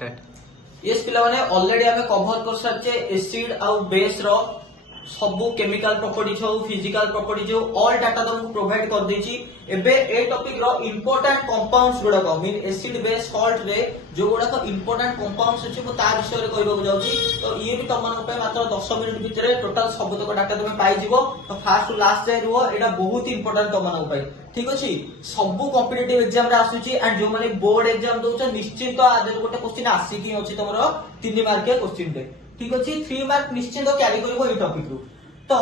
yes पिला माने already आमे कवर कर सारचे एसिड आउ बेस रो सबु केमिकल प्रॉपर्टीज हो फिजिकल प्रॉपर्टीज हो ऑल डाटा तुमको प्रोवाइड कर देची एबे ए टॉपिक रो इंपोर्टेंट कंपाउंड्स गुडा को मीन एसिड बेस सॉल्ट रे जो गुडा को इंपोर्टेंट कंपाउंड्स अछि को ता विषय रे कहबो जाउची तो ये भी तमन पे मात्र 10 मिनिट भितरे टोटल सब तक डाटा तुमे पाई जिवो तो फर्स्ट टू लास्ट जाय रुओ एटा बहुत इंपोर्टेंट तमन पे ठीक अछि सबु कॉम्पिटिटिव एग्जाम रे आसुची एंड जो माने बोर्ड एग्जाम दोछ निश्चित आदर गोटे क्वेश्चन आसी कि अछि तमरो 3 मार्क के क्वेश्चन रे ठीक अछि 3 मार्क निश्चित क्यारी करबो ए टॉपिक रु तो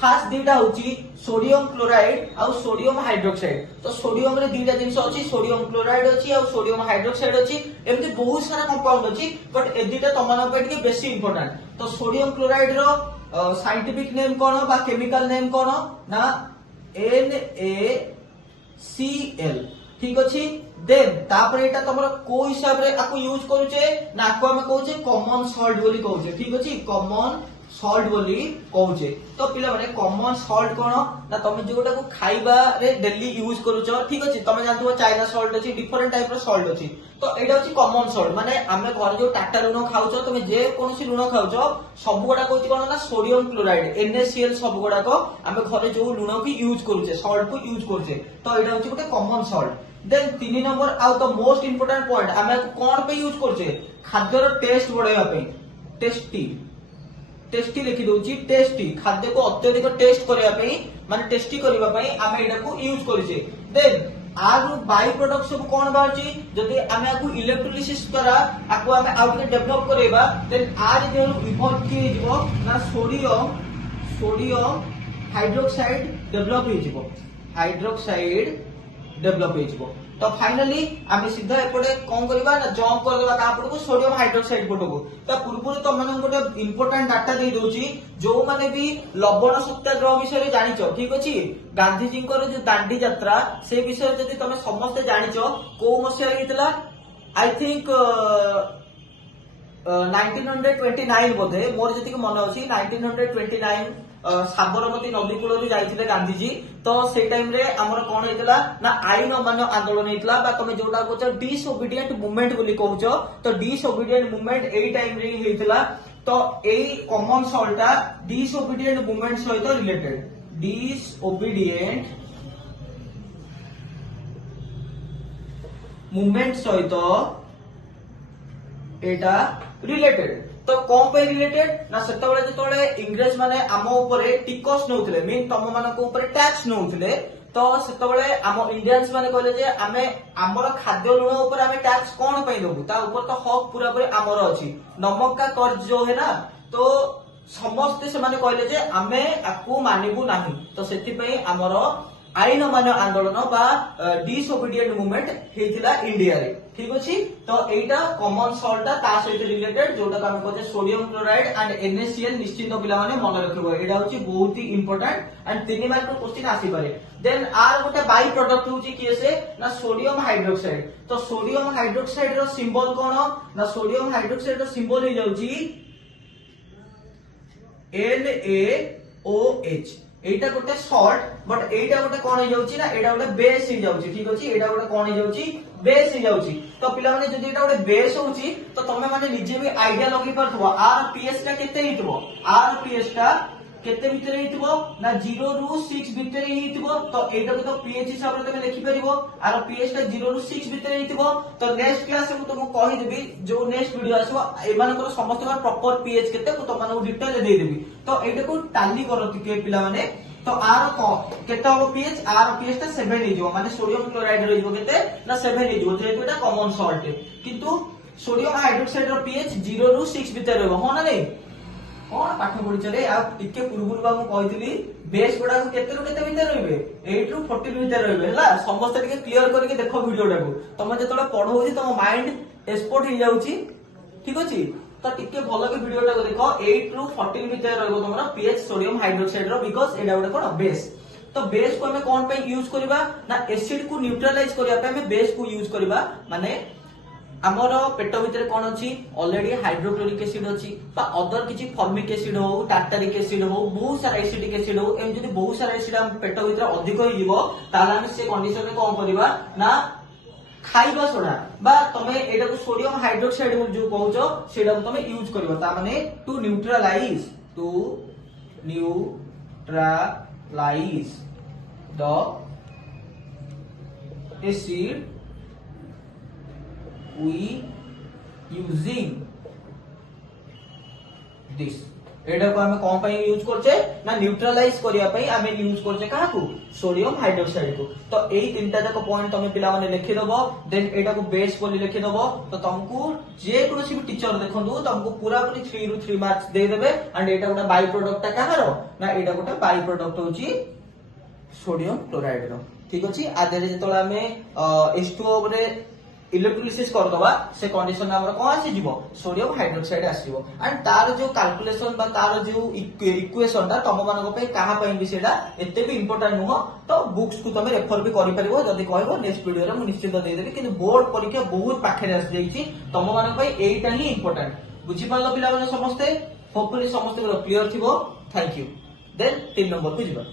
फास्ट दीटा होची सोडियम क्लोराइड और सोडियम हाइड्रोक्साइड तो सोडियम रे दीटा जिंस अछि सोडियम क्लोराइड अछि और सोडियम हाइड्रोक्साइड अछि एमती बहुत सारा कंपाउंड अछि बट ए दीटा तमन पे के बेसी इंपोर्टेंट तो सोडियम क्लोराइड रो साइंटिफिक नेम कोन बा केमिकल नेम कोन ना NaCl ठीक अछि देन तापर एटा तमर को हिसाब रे आको यूज करूचे ना आको हम कहूचे कॉमन सॉल्ट बोली कहूचे ठीक अछि कॉमन सॉल्ट बोली कहूचे तो पिला माने कॉमन सॉल्ट कोन ना तमे जोटा को खाइबा रे डेली यूज करूचो ठीक अछि तमे जानथबो चाइना सॉल्ट अछि डिफरेंट टाइप रो सॉल्ट अछि तो एटा अछि कॉमन सॉल्ट माने हमें घर जो टाटा लूण खाउचो तमे जे कोनसी लूण खाउचो सब गोडा कहूची कोन ना सोडियम क्लोराइड NaCl सब गोडा को हमें घरे जो लूण की यूज करूचे सॉल्ट को यूज करूचे तो एटा अछि गोटे कॉमन सॉल्ट देन 3 नंबर आउ द मोस्ट इंपोर्टेंट पॉइंट हमें कोन पे यूज करछे खाद्य रो टेस्ट बढ़ाइबा पे टेस्टी लिखि दोची टेस्टी खाद्य को अत्यधिक टेस्ट करिया पे माने टेस्टी करिबा पे हमें एटा को यूज करिसे देन आर बाय प्रोडक्ट सब कोन बारची जदी हमें आकु इलेक्ट्रोलिसिस करा आकु हमें आउट के डेवलप करेबा देन आर जे इवॉल्व की जिवो ना सोडियम हाइड्रोक्साइड डेवलप हो जिवो हाइड्रोक्साइड डेवलप हो जिवो तो फाइनली आमे सीधा एपटे कोन करबा ना जंप कर देबा तापड़ को सोडियम हाइड्रोक्साइड पटो को तो पूर्व तो मन गोटे इंपोर्टेंट डाटा दे दोची जो माने भी लवण सत्याग्रह विषय रे जानिचो ठीक अछि गांधी जी को जो दांडी यात्रा से विषय जदी तमे समस्त जानिचो को मसिया हेतला आई थिंक 1929 बोधे मोर जति के मन अछि 1929 साबरमती नदी कूल जाइथिले गांधीजी तो से टाइम रे हमर कोन हेतला ना आईन अमान्य आंदोलन हेतला बा तमे जोटा कोच डिसओबीडिएंट मूवमेंट बोली कहउचो तो डिसओबीडिएंट मूवमेंट एई टाइम रे हेतला तो एई कॉमन सॉल्टा डिसओबीडिएंट मूवमेंट सहित रिलेटेड डिसओबीडिएंट मूवमेंट सहित एटा रिलेटेड तो कौन पे रिलेटेड ना सेतबेले जेतबेले इंग्रेज माने आम ऊपर टिकस नउथिले मीन तम मानको ऊपर टैक्स नउथिले तो सेतबेले आम इंडियंस माने कहले जे आमे हमर खाद्य लूण ऊपर आमे टैक्स कोन पे देबु ता ऊपर तो हक पूरा पूरी हमर अछि नमक का कर्ज जो है ना तो समस्त से माने कहले जे आमे आकु मानिबु नाही तो सेति पे हमर आईन अमान्य आंदोलन बा डिसओबीडिएंट मूवमेंट हेतिला इंडिया रे ठीक अछि तो एटा कॉमन सॉल्ट ता सहित रिलेटेड जोटा हम कहते सोडियम क्लोराइड एंड NaCl निश्चित पिला माने मन रखिबो एटा होची बहुत ही इंपोर्टेंट एंड 3 मार्क क्वेश्चन आसी पारे देन आर गोटे बाय प्रोडक्ट होची किए से ना सोडियम हाइड्रोक्साइड तो सोडियम हाइड्रोक्साइड रो सिंबल कोन ना सोडियम हाइड्रोक्साइड रो सिंबल हे जाउची NaOH एटा गोटे सॉल्ट बट एटा गोटे कोन हे जाउची ना एटा गोटे बेस हे जाउची ठीक अछि एटा गोटे कोन हे जाउची बेस हे जाउची तो पिला माने जदी एटा गोटे बेस होउची तो तमे माने निजे भी आईडिया लगी परथबो आर पीएच टा केते हितबो आर पीएच टा केते भीतर हितबो ना 0 रु 6 भीतर हितबो तो एटा को तो पीएच हिसाब रे तमे लिखि परिबो आर पीएच टा 0 रु 6 भीतर हितबो तो नेक्स्ट क्लास में तुमको कहि देबी जो नेक्स्ट वीडियो आसबो एमान को समस्त का प्रॉपर पीएच केते को तो माने डिटेल दे देबी तो एटा को टाली करती के पिला माने तो आर केते हो पीएच आर पीएच ता 7 हे जो माने सोडियम क्लोराइड रे जो केते ना 7 हे जो जेतु एटा कॉमन सॉल्ट है किंतु सोडियम हाइड्रोक्साइड रो पीएच 0 रु 6 भीतर रहबो हो ना नहीं कोन पाठ पढि चले आ टिके पूर्वरु बा मु कहितली बेस गुडा को केते रु केते भीतर रहबे 8 रु 14 भीतर रहबे हला समस्त टिके क्लियर करके देखो वीडियो टाको तमे जतले पढौजी तम माइंड एक्सपोर्ट हो जाउची ठीक अछि तो टिके भलो के वीडियो टाको देखो 8 रु 14 भीतर रहबो तमरा पीएच सोडियम हाइड्रोक्साइड रो बिकॉज़ एडा गोटे कोन बेस तो बेस को हमें कोन पे यूज करबा ना एसिड को न्यूट्रलाइज करिया पे हमें बेस को यूज करबा माने हमर पेट भितर कोन अछि ऑलरेडी हाइड्रोक्लोरिक एसिड अछि बा अदर किछि फॉर्मिक एसिड हो टार्टारिक एसिड हो बहुत सारा एसिडिक एसिड हो एम जदी बहुत सारा एसिड हम पेट भितर अधिक होई जिवो ताला हम से कंडीशन में कोन करबा ना खाइबा सोडा बा तमे एटा को सोडियम हाइड्रोक्साइड जो कहउचो सेटा को तमे यूज करबो ता माने to neutralise the acid we using this एटा को हमें कौन पाई यूज करछे ना न्यूट्रलाइज करिया पई हमें यूज करछे काहाकू सोडियम हाइड्रोक्साइड को तो एई तीनटा जाक पॉइंट तमे पिला माने लिखि दबो देन एटा को बेस बोली लिखि दबो तो तुमको जे कोनोसी भी टीचर देखंदु तुमको पूरा पूरी 3 रु 3 मार्क्स दे देबे एंड एटा गोटा बाय प्रोडक्ट ता काहारो ना एटा गोटा बाय प्रोडक्ट होची सोडियम क्लोराइड रो ठीक अछि आदरे जेतोला हमें H2O रे इलेक्ट्रोलिसिस कर दबा से कंडीशन में हमर कोन आसी जीवो सोडियम हाइड्रोक्साइड आसीबो एंड तार जो कैलकुलेशन बा तार जो इक्वेशन ता तम मानको पे कहा पे भी सेटा एते भी इंपोर्टेंट नुह तो बुक्स को तमे रेफर भी करि परिबो जदी कहबो नेक्स्ट वीडियो रे मु निश्चित दे देबी किंतु बोर्ड परीक्षा बहुत पाखे आसी जाईची तम मानको पे एटा ही इंपोर्टेंट बुझी पालो पिला माने समस्ते होपफुली समस्ते क्लियर थिबो थैंक यू देन 3 नंबर को जीवा